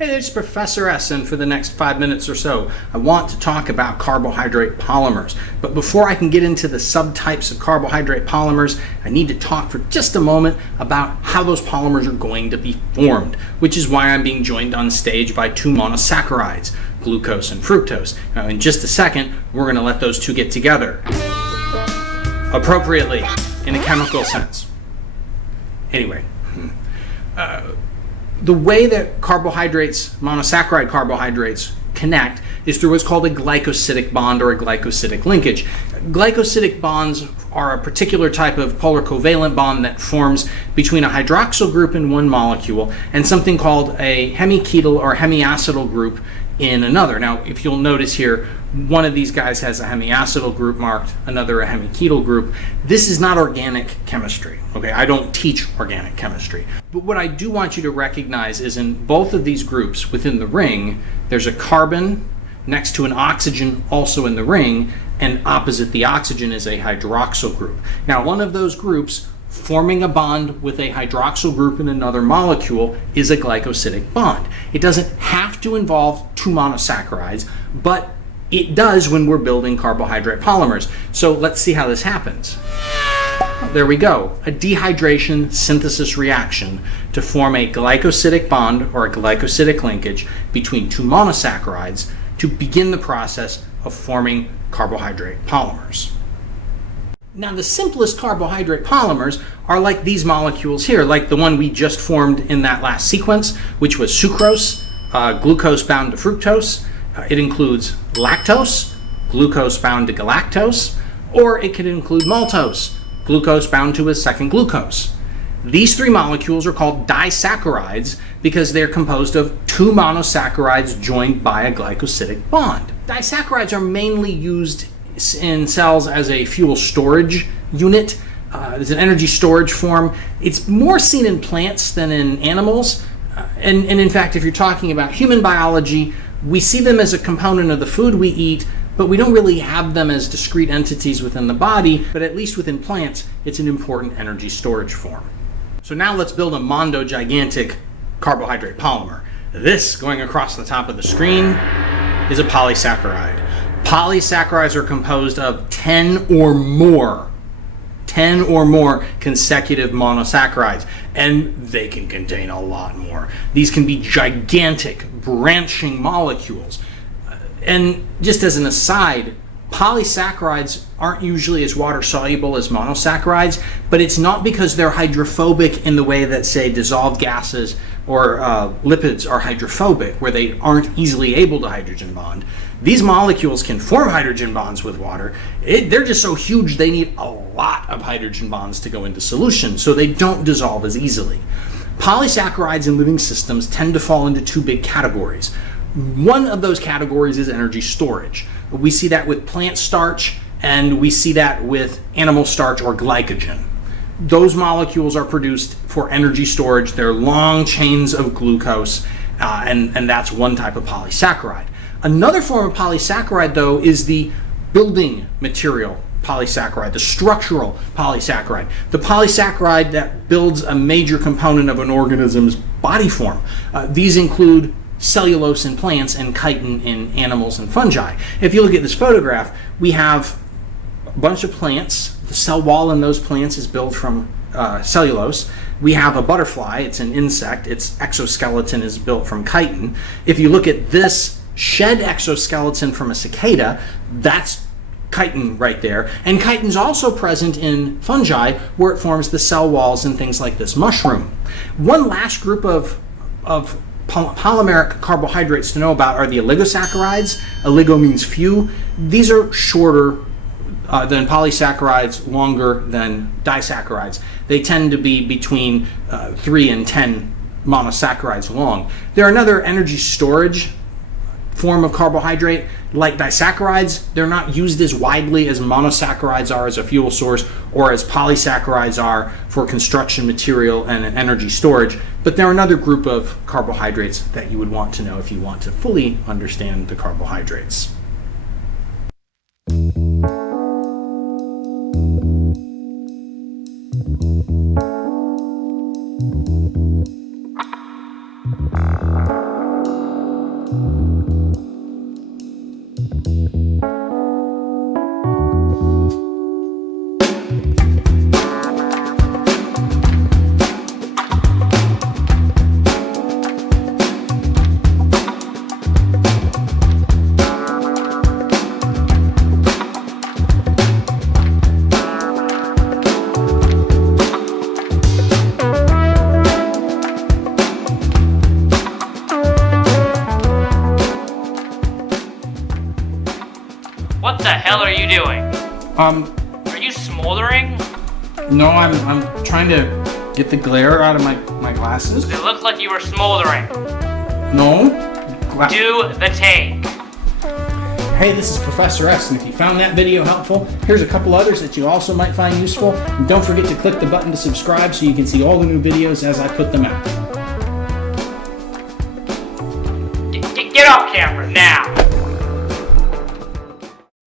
Hey, it's Professor S, and for the next 5 minutes or so, I want to talk about carbohydrate polymers. But before I can get into the subtypes of carbohydrate polymers, I need to talk for just a moment about how those polymers are going to be formed, which is why I'm being joined on stage by two monosaccharides, glucose and fructose. Now, in just a second, we're going to let those two get together appropriately in a chemical sense. Anyway, the way that carbohydrates, monosaccharide carbohydrates, connect is through what's called a glycosidic bond or a glycosidic linkage. Glycosidic bonds are a particular type of polar covalent bond that forms between a hydroxyl group in one molecule and something called a hemiketal or hemiacetal group in another. Now, if you'll notice here, one of these guys has a hemiacetal group marked, another a hemiketal group. This is not organic chemistry, okay? I don't teach organic chemistry. But what I do want you to recognize is in both of these groups within the ring, there's a carbon next to an oxygen also in the ring, and opposite the oxygen is a hydroxyl group. Now, one of those groups forming a bond with a hydroxyl group in another molecule is a glycosidic bond. It doesn't have to involve two monosaccharides, but it does when we're building carbohydrate polymers. So let's see how this happens. There we go, a dehydration synthesis reaction to form a glycosidic bond or a glycosidic linkage between two monosaccharides to begin the process of forming carbohydrate polymers. Now, the simplest carbohydrate polymers are like these molecules here, like the one we just formed in that last sequence, which was sucrose, glucose bound to fructose. It includes lactose, glucose bound to galactose, or it could include maltose, glucose bound to a second glucose. These three molecules are called disaccharides because they're composed of two monosaccharides joined by a glycosidic bond. Disaccharides are mainly used in cells as a fuel storage unit. It's an energy storage form. It's more seen in plants than in animals. And in fact, if you're talking about human biology, we see them as a component of the food we eat, but we don't really have them as discrete entities within the body. But at least within plants, it's an important energy storage form. So now let's build a mondo gigantic carbohydrate polymer. This going across the top of the screen is a polysaccharide. Polysaccharides are composed of 10 or more consecutive monosaccharides, and they can contain a lot more. These can be gigantic branching molecules. And just as an aside, polysaccharides aren't usually as water soluble as monosaccharides, but it's not because they're hydrophobic in the way that, say, dissolved gases or lipids are hydrophobic, where they aren't easily able to hydrogen bond. These molecules can form hydrogen bonds with water. They're just so huge they need a lot of hydrogen bonds to go into solution, so they don't dissolve as easily. Polysaccharides in living systems tend to fall into two big categories. One of those categories is energy storage. We see that with plant starch, and we see that with animal starch or glycogen. Those molecules are produced for energy storage. They're long chains of glucose, and that's one type of polysaccharide. Another form of polysaccharide, though, is the building material polysaccharide, the structural polysaccharide, the polysaccharide that builds a major component of an organism's body form. These include cellulose in plants and chitin in animals and fungi. If you look at this photograph, we have a bunch of plants. The cell wall in those plants is built from cellulose. We have a butterfly, it's an insect, its exoskeleton is built from chitin. If you look at this shed exoskeleton from a cicada, that's chitin right there. And chitin's also present in fungi where it forms the cell walls and things like this mushroom. One last group of polymeric carbohydrates to know about are the oligosaccharides. Oligo means few. These are shorter than polysaccharides, longer than disaccharides. They tend to be between 3 and 10 monosaccharides long. They're another energy storage form of carbohydrate. Like disaccharides, they're not used as widely as monosaccharides are as a fuel source or as polysaccharides are for construction material and energy storage, but they're another group of carbohydrates that you would want to know if you want to fully understand the carbohydrates. Are you smoldering? No, I'm trying to get the glare out of my glasses. It looked like you were smoldering. No. Do the take. Hey, this is Professor S, and if you found that video helpful, here's a couple others that you also might find useful. And don't forget to click the button to subscribe so you can see all the new videos as I put them out. Get off camera now.